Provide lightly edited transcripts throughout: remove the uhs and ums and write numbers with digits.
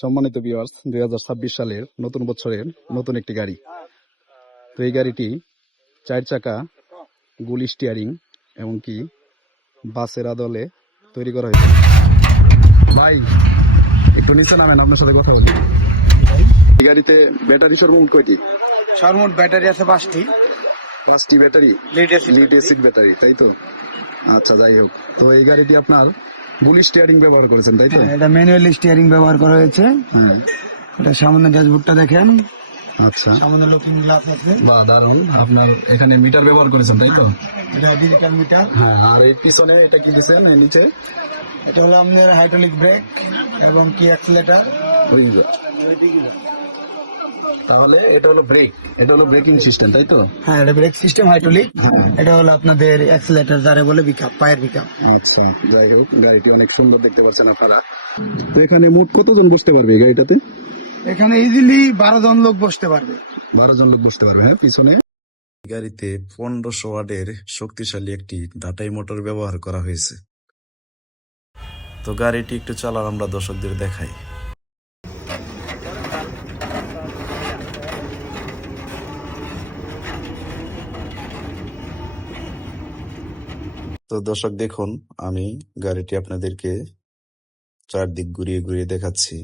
সম্মানিত ভিউয়ার্স, 2026 সালের নতুন বছরের নতুন একটি গাড়ি। তো এই গাড়িটি 4 চাকা, গুলি স্টিয়ারিং এমনকি বাসের আদলে তৈরি করা হয়েছে। ভাই একটু নিচে নামেন, আপনার সাথে কথা বলবো। এই গাড়িতে ব্যাটারি সর্বমোট কয়টি? সর্বমোট ব্যাটারি আছে 5টি। 5টি ব্যাটারি, লিড অ্যাসিড ব্যাটারি, তাই তো? আচ্ছা, যাই হোক, তো এই গাড়িটি আপনার গুলি স্টিয়ারিং ব্যবহার করেছেন, তাই তো? এটা ম্যানুয়াল স্টিয়ারিং ব্যবহার করা হয়েছে। হ্যাঁ, এটা সামনে ড্যাশবোর্ডটা দেখেন, আচ্ছা, সামনে লুকিং গ্লাস আছে। বাহ, দারুণ। আপনার এখানে মিটার ব্যবহার করেছেন, তাই তো? এটা ডিজিটাল মিটার। হ্যাঁ, আর এই পিছনে এটা কি দিয়েছেন নিচে? এটা হলো আপনার হাইড্রোলিক ব্রেক এবং কি অ্যাক্সিলারেটর। ওই যে। তাহলে এটা হলো ব্রেক, এটা হলো ব্রেকিং সিস্টেম, তাই তো? হ্যাঁ, এটা ব্রেক সিস্টেম হাইড্রোলিক। হ্যাঁ। এটা হলো আপনাদের অ্যাক্সিলারেটর, যারা বলে পিকআপ, পায়ের পিকআপ। আচ্ছা, যাই হোক, গাড়িটি অনেক সুন্দর দেখতে পাচ্ছেন আপনারা। তো এখানে মোট কতজন বসতে পারবে এই গাড়িটাতে? এখানে ইজিলি 12 জন লোক বসতে পারবে। 12 জন লোক বসতে পারবে। হ্যাঁ, পিছনে গাড়িতে 1500 ওয়াটের শক্তিশালী একটি ডাটাই মোটর ব্যবহার করা হয়েছে। তো গাড়িটি একটু চালান, আমরা দর্শকদের দেখাই। তো দর্শক দেখুন, আমি গাড়িটি আপনাদেরকে চারদিক ঘুরিয়ে ঘুরিয়ে দেখাচ্ছি।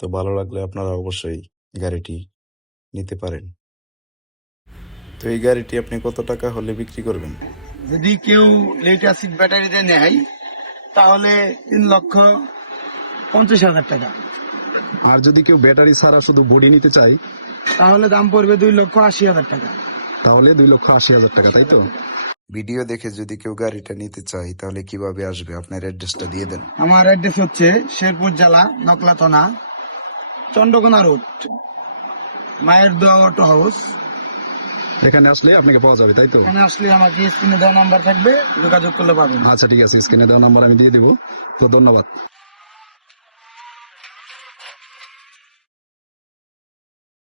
তো ভালো লাগলে আপনারা অবশ্যই গাড়িটি নিতে পারেন। তো এই গাড়িটি আপনি কত টাকা হলে বিক্রি করবেন? যদি কেউ লিড অ্যাসিড ব্যাটারিতে নেয় তাহলে 3,50,000 টাকা। আর যদি কেউ ব্যাটারি ছাড়া শুধু বডি নিতে চায় তাহলে দাম পড়বে 2,80,000 টাকা। তাহলে 2,80,000 টাকা, তাই তো? ভিডিও দেখে যদি কেউ গাড়িটা নিতে চায় তাহলে কিভাবে আসবে? আপনার অ্যাড্রেসটা দিয়ে দেন। আমার অ্যাড্রেস হচ্ছে শেরপুর জেলা, নকলা থানা, চন্দ্রকোনা রোড, মায়ের দোয়া অটো হাউস। এখানে আসলে আপনাকে পাওয়া যাবে, তাই তো? এখানে আসলে আমাকে স্ক্রিনে দেওয়া নাম্বার থাকবে, যোগাযোগ করলে পাবেন। আচ্ছা, ঠিক আছে, স্ক্রিনে দেওয়া নাম্বার আমি দিয়ে দেবো। তো ধন্যবাদ।